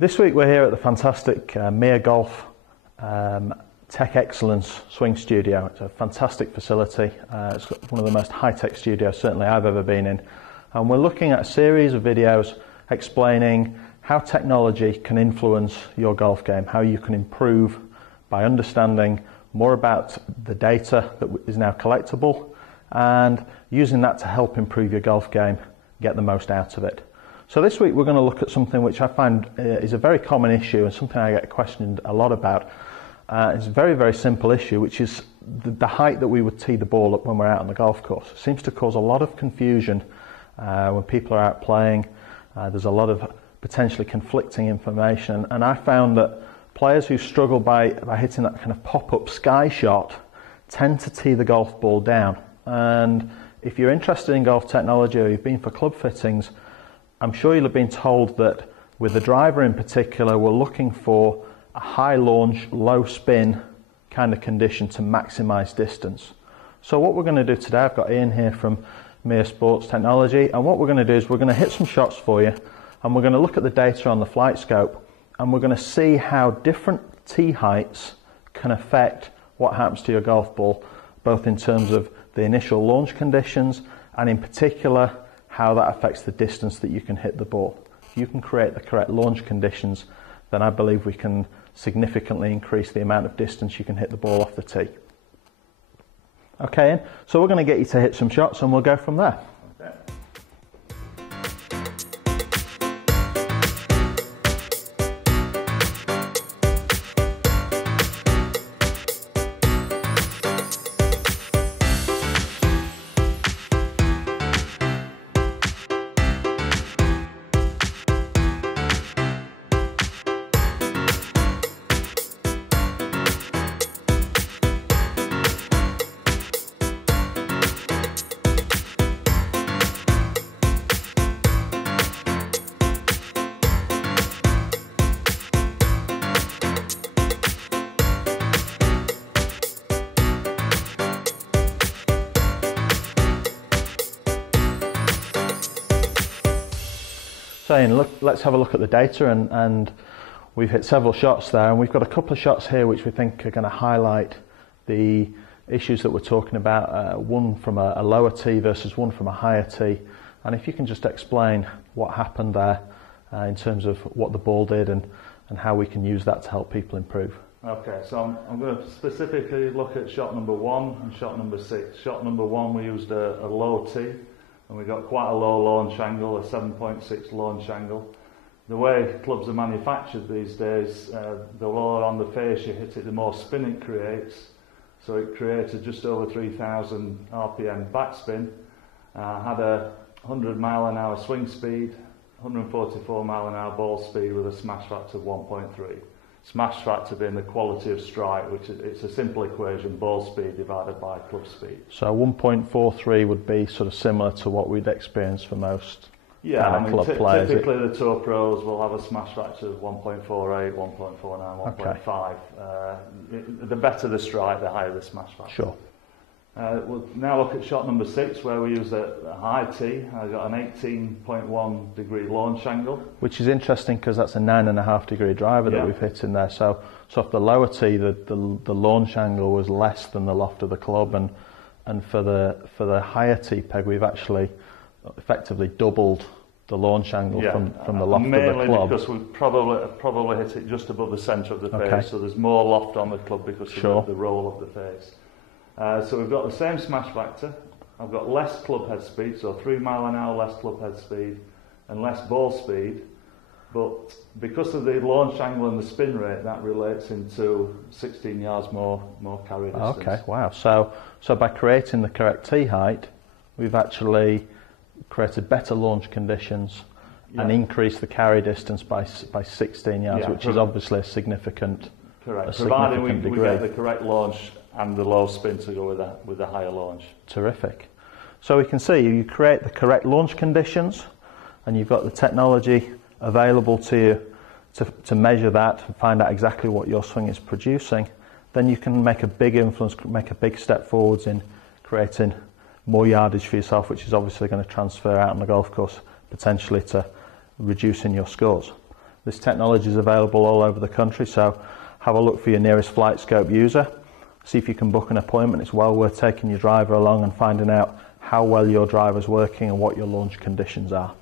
This week we're here at the fantastic Mere Golf Tech Excellence Swing Studio. It's a fantastic facility. It's got one of the most high-tech studios certainly I've ever been in. And we're looking at a series of videos explaining how technology can influence your golf game, how you can improve by understanding more about the data that is now collectible and using that to help improve your golf game, get the most out of it. So this week we're going to look at something which I find is a very common issue and something I get questioned a lot about. It's a very, very simple issue, which is the height that we would tee the ball up when we're out on the golf course. It seems to cause a lot of confusion when people are out playing. There's a lot of potentially conflicting information, and I found that players who struggle by hitting that kind of pop-up sky shot tend to tee the golf ball down. And if you're interested in golf technology or you've been for club fittings, I'm sure you'll have been told that with the driver in particular, we're looking for a high launch, low spin kind of condition to maximise distance. So what we're going to do today, I've got Ian here from Mere Sports Technology, and what we're going to do is we're going to hit some shots for you, and we're going to look at the data on the Flightscope, and we're going to see how different tee heights can affect what happens to your golf ball, both in terms of the initial launch conditions and in particular how that affects the distance that you can hit the ball. If you can create the correct launch conditions, then I believe we can significantly increase the amount of distance you can hit the ball off the tee. Okay, Ian, so we're going to get you to hit some shots and we'll go from there. Okay. So Ian, let's have a look at the data, and we've hit several shots there, and we've got a couple of shots here which we think are going to highlight the issues that we're talking about, one from a lower tee versus one from a higher tee. And if you can just explain what happened there in terms of what the ball did and how we can use that to help people improve. Okay, so I'm going to specifically look at shot number 1 and shot number 6. Shot number 1 we used a low tee, and we got quite a low launch angle, a 7.6 launch angle. The way clubs are manufactured these days, the lower on the face you hit it, the more spin it creates. So it created just over 3,000 RPM backspin, had a 100 mile an hour swing speed, 144 mile an hour ball speed with a smash factor of 1.3. Smash factor being the quality of strike, which is, it's a simple equation, ball speed divided by club speed. So 1.43 would be sort of similar to what we'd experience for most club players. Typically the tour pros will have a smash factor of 1.48, 1.49, 1.5. Okay. The better the strike, the higher the smash factor. Sure. We'll now look at shot number 6, where we use a high tee. I got an 18.1 degree launch angle, which is interesting because that's a 9.5 degree driver that we've hit in there. So off the lower tee, the launch angle was less than the loft of the club, and for the higher tee peg, we've actually effectively doubled the launch angle from the loft of the club. Mainly because we probably hit it just above the centre of the face, so there's more loft on the club because of the roll of the face. So we've got the same smash factor. I've got less club head speed, so 3 mile an hour less club head speed and less ball speed, but because of the launch angle and the spin rate, that relates into 16 yards more carry distance. Okay, wow. So by creating the correct tee height, we've actually created better launch conditions and increased the carry distance by 16 yards, which is obviously a significant provided we get the correct launch and the low spin to go with a higher launch. Terrific. So we can see you create the correct launch conditions, and you've got the technology available to you to measure that and find out exactly what your swing is producing. Then you can make a big influence, make a big step forwards in creating more yardage for yourself, which is obviously going to transfer out on the golf course, potentially to reducing your scores. This technology is available all over the country, so have a look for your nearest Flightscope user. See if you can book an appointment. It's well worth taking your driver along and finding out how well your driver's working and what your launch conditions are.